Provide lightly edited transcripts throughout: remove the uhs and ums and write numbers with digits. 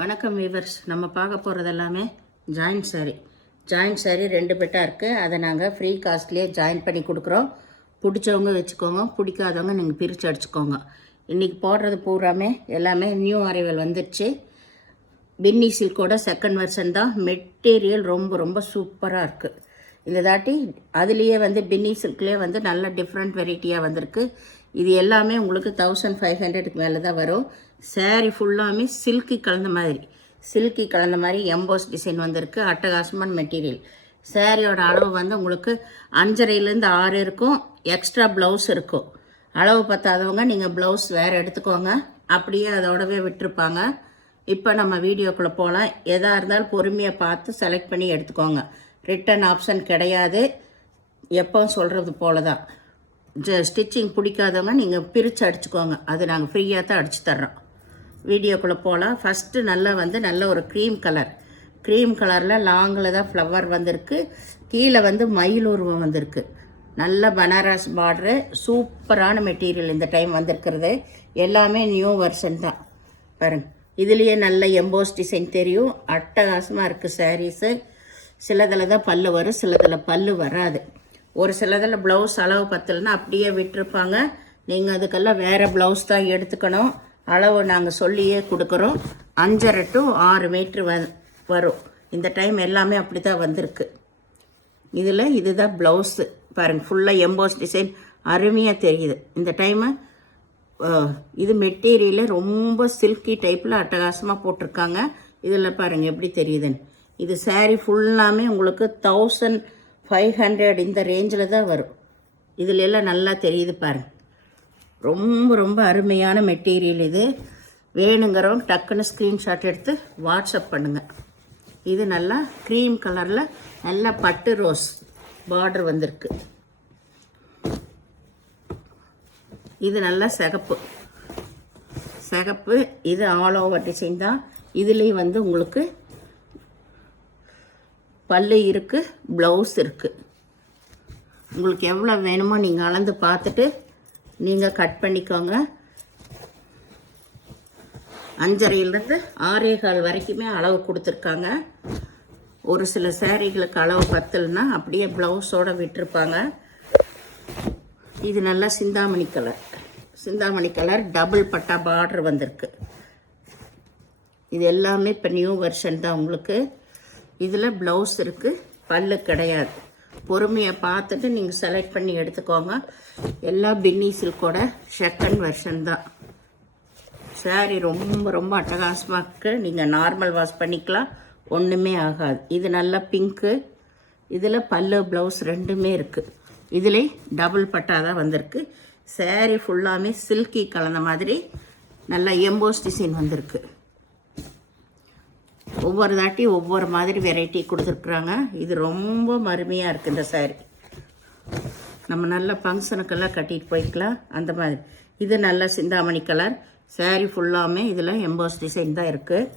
வணக்கம் வீவர்ஸ். நம்ம பார்க்க போகிறது எல்லாமே ஜாயிண்ட் சாரீ 2 பெட்டாக இருக்குது. அதை நாங்கள் ஃப்ரீ காஸ்ட்லேயே ஜாயின் பண்ணி கொடுக்குறோம். பிடிச்சவங்க வச்சுக்கோங்க, பிடிக்காதவங்க நீங்கள் பிரித்து அடிச்சுக்கோங்க. இன்றைக்கி போடுறது பூராமே எல்லாமே நியூ அரைவல் வந்துடுச்சு. பின்னி சில்கோட செகண்ட் வெர்ஷன் தான். மெட்டீரியல் ரொம்ப ரொம்ப சூப்பராக இருக்குது. இந்த தாட்டி அதுலேயே பின்னி சில்க்லேயே நல்ல டிஃப்ரெண்ட் வெரைட்டியாக வந்திருக்கு. இது எல்லாமே உங்களுக்கு 1500க்கு மேலே தான் வரும். சாரீ ஃபுல்லாமே சில்கி கலந்த மாதிரி எம்போஸ் டிசைன் வந்திருக்கு. அட்டகாசமான மெட்டீரியல். சாரியோட அளவு உங்களுக்கு 5.5லேருந்து 6 இருக்கும். எக்ஸ்ட்ரா ப்ளவுஸ் இருக்கும். அளவு பத்தாதவங்க நீங்கள் ப்ளவுஸ் வேறு எடுத்துக்கோங்க. அப்படியே அதோடவே விட்டுருப்பாங்க. இப்போ நம்ம வீடியோக்குள்ளே போகலாம். எதாக இருந்தாலும் பொறுமையாக பார்த்து செலக்ட் பண்ணி எடுத்துக்கோங்க. ரிட்டன் ஆப்ஷன் கிடையாது. எப்போ சொல்கிறது போல தான். ஸ்டிச்சிங் பிடிக்காதவங்க நீங்கள் பிரித்து அடிச்சுக்கோங்க. அது நாங்கள் ஃப்ரீயாக தான் அடித்து தர்றோம். வீடியோக்குள்ளே போகலாம். ஃபஸ்ட்டு நல்ல ஒரு க்ரீம் கலரில் லாங்கில் தான் ஃப்ளவர் வந்திருக்கு. கீழே மயில் உருவம் வந்திருக்கு. நல்ல பனாரஸ் பார்டரு. சூப்பரான மெட்டீரியல் இந்த டைம் வந்திருக்கிறது. எல்லாமே நியூ வெர்ஷன் தான். பாருங்கள், இதுலேயே நல்ல எம்போஸ் டிசைன் தெரியும். அட்டகாசமாக இருக்குது சாரீஸு. சிலதில் தான் பல்லு வரும், சிலதில் பல்லு வராது. ஒரு சிலதில் ப்ளவுஸ் அளவு பத்தலைன்னா அப்படியே விட்டுருப்பாங்க. நீங்கள் அதுக்கெல்லாம் வேறு ப்ளவுஸ் தான் எடுத்துக்கணும். அளவு நாங்கள் சொல்லியே கொடுக்குறோம். 5.5 to 6 மீட்ரு வரும். இந்த டைம் எல்லாமே அப்படி தான் வந்திருக்கு. இதுதான் ப்ளவுஸு. பாருங்கள், ஃபுல்லாக எம்போஸ் டிசைன் அருமையாக தெரியுது. இந்த டைமு இது மெட்டீரியலே ரொம்ப சில்கி டைப்பில் அட்டகாசமாக போட்டிருக்காங்க. இதில் பாருங்கள் எப்படி தெரியுதுன்னு. இது சாரீ ஃபுல்லாமே உங்களுக்கு 1500 இந்த ரேஞ்சில் தான் வரும். இதில் எல்லாம் நல்லா தெரியுது பாருங்கள். ரொம்ப ரொம்ப அருமையான மெட்டீரியல் இது. வேணுங்கிறவங்க டக்குன்னு ஸ்க்ரீன்ஷாட் எடுத்து வாட்ஸ்அப் பண்ணுங்கள். இது நல்லா க்ரீம் கலரில் நல்ல பட்டு ரோஸ் பார்டர் வந்திருக்கு. இது நல்லா சிகப்பு. இது ஆல் ஓவர் டிசைன் தான். இதுலேயும் உங்களுக்கு பல்லு இருக்குது, ப்ளவுஸ் இருக்குது. உங்களுக்கு எவ்வளோ வேணுமோ நீங்கள் அளந்து பார்த்துட்டு நீங்கள் கட் பண்ணிக்கோங்க. 5.5லேருந்து 6.25 வரைக்குமே அளவு கொடுத்துருக்காங்க. ஒரு சில சாரீகளுக்கு அளவு பத்தலைன்னா அப்படியே ப்ளவுஸோடு விட்டுருப்பாங்க. இது நல்லா சிந்தாமணி கலர் டபுள் பட்டா பார்டர் வந்திருக்கு. இது எல்லாமே இப்போ நியூ வெர்ஷன் தான் உங்களுக்கு. இதில் ப்ளவுஸ் இருக்குது, பல்லு கிடையாது. பொறுமையாக பார்த்துட்டு நீங்கள் செலக்ட் பண்ணி எடுத்துக்கோங்க. எல்லாம் பின்னி சில்கோட செகண்ட் வெர்ஷன் தான். சாரீ ரொம்ப ரொம்ப அட்டகாசமாக இருக்குது. நீங்கள் நார்மல் வாஷ் பண்ணிக்கலாம், ஒன்றுமே ஆகாது. இது நல்லா பிங்க்கு. இதில் பல்லு ப்ளவுஸ் ரெண்டுமே இருக்குது. இதில் டபுள் பட்டா தான் வந்திருக்கு. சாரீ ஃபுல்லாமே சில்கி கலந்த மாதிரி நல்லா எம்போஸ் டிசைன் வந்திருக்கு. ஒவ்வொரு தாட்டி ஒவ்வொரு மாதிரி வெரைட்டி கொடுத்துருக்குறாங்க. இது ரொம்ப அருமையாக இருக்குது இந்த சாரீ. நம்ம நல்ல ஃபங்க்ஷனுக்கெல்லாம் கட்டிட்டு போய்க்கலாம் அந்த மாதிரி. இது நல்ல சிந்தாமணி கலர். சாரீ ஃபுல்லாமே இதில் எம்போஸ் டிசைன் தான் இருக்குது.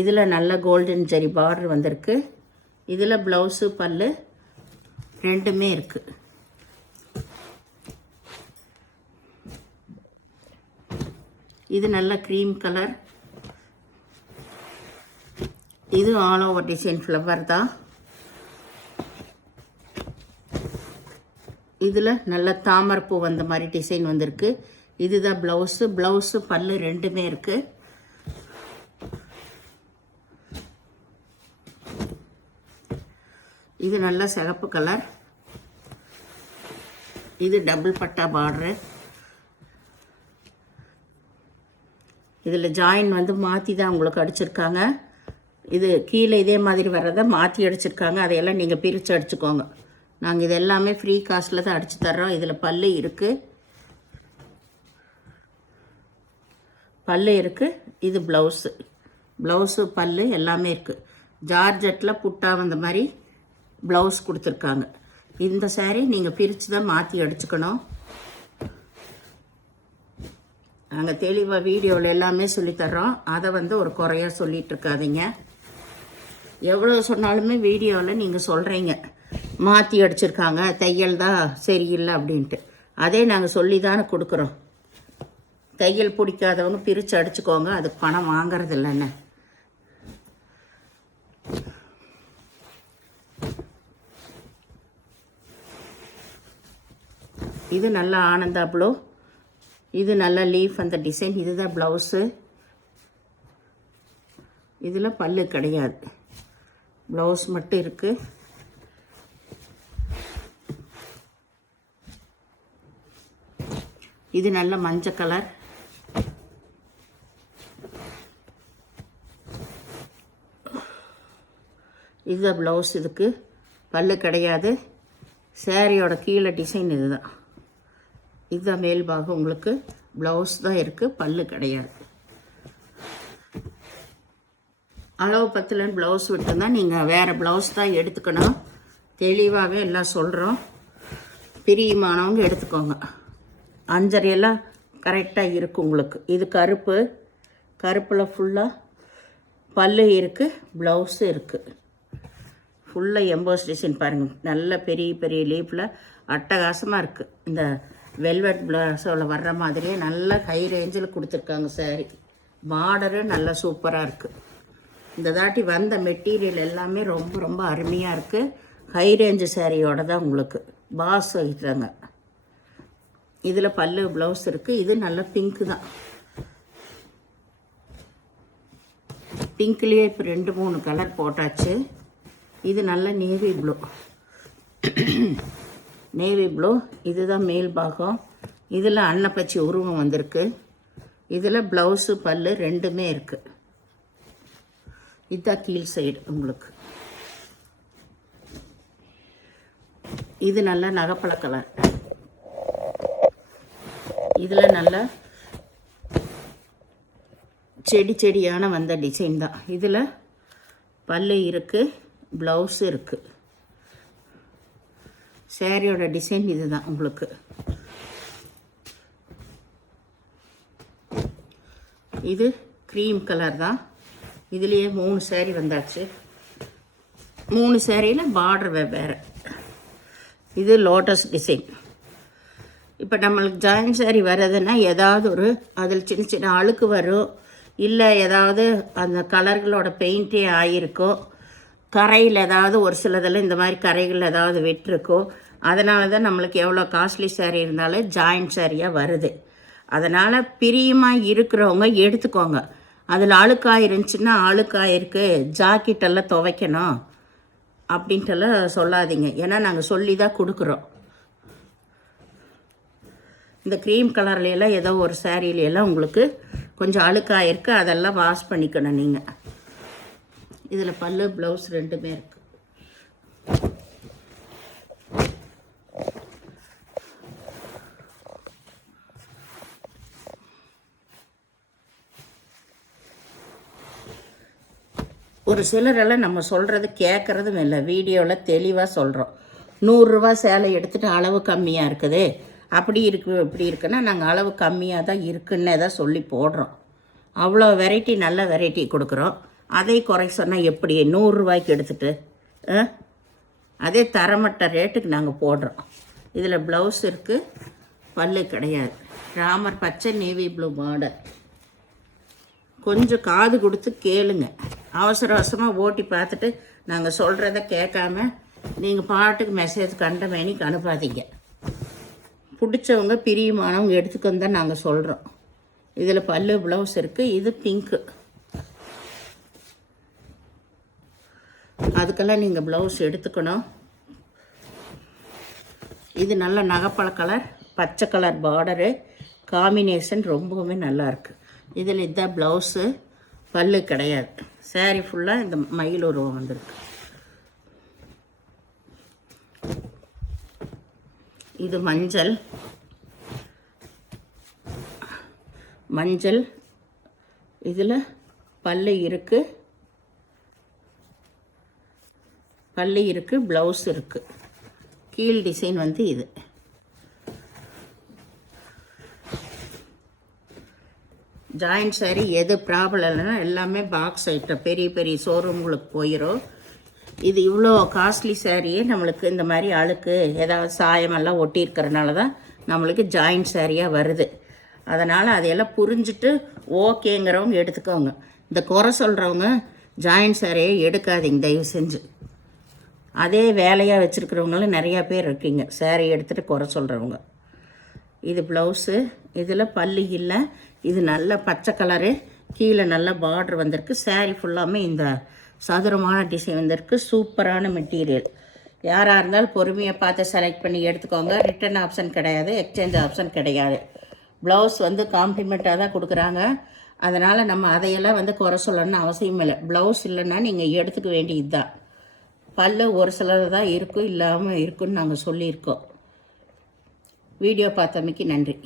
இதில் நல்ல கோல்டன் ஜரி பார்டர் வந்திருக்கு. இதில் ப்ளவுஸு பல்லு ரெண்டுமே இருக்குது. இது நல்ல க்ரீம் கலர். இது ஆல் ஓவர் டிசைன் ஃப்ளவர் தான். இதில் நல்ல தாமரைப்பூ வந்த மாதிரி டிசைன் வந்திருக்கு. இதுதான் ப்ளவுஸு பல்லு ரெண்டுமே இருக்குது. இது நல்ல சிகப்பு கலர். இது டபுள் பட்டா பார்டரு. இதில் ஜாயின் மாற்றி தான் உங்களுக்கு அடிச்சிருக்காங்க. இது கீழே இதே மாதிரி வர்றதை மாற்றி அடிச்சிருக்காங்க. அதையெல்லாம் நீங்கள் பிரித்து அடிச்சுக்கோங்க. நாங்கள் இது எல்லாமே ஃப்ரீ காஸ்ட்டில் தான் அடித்து தர்றோம். இதில் பல்லு இருக்குது. இது ப்ளவுஸு பல்லு எல்லாமே இருக்குது. ஜார்ஜெட்டில் புட்டா வந்த மாதிரி ப்ளவுஸ் கொடுத்துருக்காங்க. இந்த சாரீ நீங்கள் பிரித்து தான் மாற்றி அடிச்சுக்கணும். நாங்கள் தெளிவாக வீடியோவில் எல்லாமே சொல்லித்தர்றோம். அதை ஒரு குறையாக சொல்லிகிட்டு இருக்காதீங்க. எவ்வளோ சொன்னாலுமே வீடியோவில் நீங்கள் சொல்கிறீங்க மாற்றி அடிச்சிருக்காங்க, தையல் தான் சரியில்லை அப்படின்ட்டு. அதே நாங்கள் சொல்லி தானே கொடுக்குறோம். தையல் பிடிக்காதவங்க பிரித்து அடிச்சுக்கோங்க. அதுக்கு பணம் வாங்கிறது இல்லைன்னு. இது நல்லா ஆனந்தா ப்ளூ, இது நல்லா லீஃப் அந்த டிசைன். இதுதான் ப்ளவுஸு. இதில் பல்லு கிடையாது, ப்ளவுஸ் மட்டும் இருக்குது. இது நல்ல மஞ்சள் கலர். இதுதான் ப்ளவுஸ். இதுக்கு பல்லு கிடையாது. சேரீயோட கீழே டிசைன் இதுதான். இதுதான் மேல் பாகம். உங்களுக்கு ப்ளவுஸ் தான் இருக்குது, பல்லு கிடையாது. அளவு பத்தலன்னு ப்ளவுஸ் விட்டுருந்தா நீங்கள் வேறு ப்ளவுஸ் தான் எடுத்துக்கணும். தெளிவாகவே எல்லாம் சொல்கிறோம். பிரியமானவங்க எடுத்துக்கோங்க. அஞ்சரையெல்லாம் கரெக்டாக இருக்குது உங்களுக்கு. இது கருப்பு, கருப்பில் ஃபுல்லாக பல்லு இருக்குது, ப்ளவுஸு இருக்குது. ஃபுல்லாக எம்போஸ் டிசைன் பாருங்கள். நல்ல பெரிய பெரிய லீஃபில் அட்டகாசமாக இருக்குது. இந்த வெல்வெட் ப்ளவுஸில் வர்ற மாதிரியே நல்ல ஹை ரேஞ்சில் கொடுத்துருக்காங்க சாரீ. பார்டரு நல்லா சூப்பராக இருக்குது. இந்த தாட்டி வந்த மெட்டீரியல் எல்லாமே ரொம்ப ரொம்ப அருமையாக இருக்குது. ஹை ரேஞ்சு சாரியோட தான் உங்களுக்கு பாஸ் வைக்கிறாங்க. இதில் பல்லு ப்ளவுஸ் இருக்குது. இது நல்ல பிங்க்கு தான். பிங்க்லேயே இப்போ 2-3 கலர் போட்டாச்சு. இது நல்ல நேவி ப்ளூ, நேவி ப்ளூ. இதுதான் மேல் பாகம். இதில் அன்னப்பச்சி உருவம் வந்திருக்கு. இதில் ப்ளவுஸு பல்லு ரெண்டுமே இருக்குது. இதுதான் கீழ் சைடு உங்களுக்கு. இது நல்ல நகைப்பழ கலர். இதில் நல்ல செடி செடியான வந்த டிசைன் தான். இதில் பல்லு இருக்குது, ப்ளவுஸு இருக்குது. சேரீயோட டிசைன் இது தான் உங்களுக்கு. இது க்ரீம் கலர் தான். இதுலேயே 3 சேரீ வந்தாச்சு. 3 சேரீயில் பார்டர் வெவ்வேறு. இது லோட்டஸ் டிசைன். இப்போ நம்மளுக்கு ஜாயின் சாரீ வர்றதுன்னா ஏதாவது ஒரு அதில் சின்ன சின்ன அழுக்கு வரும், இல்லை ஏதாவது அந்த கலர்களோட பெயிண்டே ஆகிருக்கும், கரையில் ஏதாவது ஒரு சிலதில் இந்த மாதிரி கரைகள் ஏதாவது விட்டுருக்கும். அதனால தான் நம்மளுக்கு எவ்வளோ காஸ்ட்லி சாரீ இருந்தாலும் ஜாயின் சாரியாக வருது. அதனால் பிரியமாக இருக்கிறவங்க எடுத்துக்கோங்க. அதில் அழுக்காயிருந்துச்சுன்னா அழுக்காயிருக்கு, ஜாக்கெட்டெல்லாம் துவைக்கணும் அப்படின்ட்டுலாம் சொல்லாதீங்க. ஏன்னா நாங்கள் சொல்லி தான் கொடுக்குறோம். இந்த க்ரீம் கலர்லையெல்லாம் ஏதோ ஒரு சாரீலையெல்லாம் உங்களுக்கு கொஞ்சம் அழுக்காயிருக்கு, அதெல்லாம் வாஷ் பண்ணிக்கணும் நீங்கள். இதில் பல்லு ப்ளவுஸ் ரெண்டுமே இருக்குது. ஒரு சிலரெல்லாம் நம்ம சொல்கிறது கேட்குறதும் இல்லை. வீடியோவில் தெளிவாக சொல்கிறோம். 100 ரூபா சேலை எடுத்துகிட்டு அளவு கம்மியாக இருக்குது, அப்படி இருக்குது இப்படி இருக்குன்னா நாங்கள் அளவு கம்மியாக தான் இருக்குன்னே தான் சொல்லி போடுறோம். அவ்வளோ வெரைட்டி, நல்ல வெரைட்டி கொடுக்குறோம். அதை குறை சொன்னால் எப்படி? 100 ரூபாய்க்கு எடுத்துகிட்டு அதே தரமட்ட ரேட்டுக்கு நாங்கள் போடுறோம். இதில் ப்ளவுஸ் இருக்குது, பல்லு கிடையாது. ராமர் பச்சை நேவி ப்ளூ பார்டர். கொஞ்சம் காது கொடுத்து கேளுங்க. அவசர அவசரமாக ஓட்டி பார்த்துட்டு நாங்கள் சொல்கிறத கேட்காம நீங்கள் பாட்டுக்கு மெசேஜ் கண்ட மேனிக்கு அனுப்பாதீங்க. பிடிச்சவங்க பிரியமானவங்க எடுத்துக்கன்னு தான் நாங்கள் சொல்கிறோம். இதில் பல்லு ப்ளவுஸ் இருக்குது. இது பிங்க்கு. அதுக்கெல்லாம் நீங்கள் ப்ளவுஸ் எடுத்துக்கணும். இது நல்ல நகைப்பழ கலர், பச்சை கலர் பார்டரு காம்பினேஷன் ரொம்பவுமே நல்லாயிருக்கு. இதில் இதுதான் ப்ளவுஸு, பல்லு கிடையாது. சாரீ ஃபுல்லாக இந்த மயில் உருவம் வந்திருக்கு. இது மஞ்சள், மஞ்சள். இதில் பல்லு இருக்குது, பல்லு இருக்குது, ப்ளவுஸ் இருக்குது. கீழ் டிசைன் வந்து இது. ஜாயின்ட் சாரீ எது ப்ராப்ளம் இல்லைன்னா எல்லாமே பாக்ஸ் ஐட்டம் பெரிய பெரிய ஷோரூம்களுக்கு போயிடும். இது இவ்வளோ காஸ்ட்லி சாரியே நம்மளுக்கு இந்த மாதிரி அழுக்கு ஏதாவது சாயமெல்லாம் ஒட்டியிருக்கிறனால தான் நம்மளுக்கு ஜாயின்ட் சாரியாக வருது. அதனால் அதையெல்லாம் புரிஞ்சுட்டு ஓகேங்கிறவங்க எடுத்துக்கோங்க. இந்த குறை சொல்கிறவங்க ஜாயின்ட் சாரியை எடுக்காதீங்க தயவு செஞ்சு. அதே வேலையாக வச்சுருக்கிறவங்களும் நிறையா பேர் இருக்கீங்க, சாரீ எடுத்துகிட்டு குறை சொல்கிறவங்க. இது ப்ளவுஸு. இதில் பல்லு இல்லை. இது நல்ல பச்சை கலரு, கீழே நல்ல பார்டர் வந்திருக்கு. சாரீ ஃபுல்லாமே இந்த சதுரமான டிசைன் வந்திருக்கு. சூப்பரான மெட்டீரியல். யாராக இருந்தாலும் பொறுமையை பார்த்து செலக்ட் பண்ணி எடுத்துக்கோங்க. ரிட்டன் ஆப்ஷன் கிடையாது, எக்ஸ்சேஞ்ச் ஆப்ஷன் கிடையாது. ப்ளவுஸ் வந்து காம்ப்ளிமெண்ட்டாக தான் கொடுக்குறாங்க. அதனால் நம்ம அதையெல்லாம் வந்து குறை சொல்லணும்னு அவசியம் இல்லை. ப்ளவுஸ் இல்லைன்னா நீங்கள் எடுத்துக்க வேண்டியது தான். பல்லு ஒரு சிலர் தான் இருக்கும், இல்லாமல் இருக்குன்னு நாங்கள் சொல்லியிருக்கோம். வீடியோ பார்த்தமைக்கு நன்றி.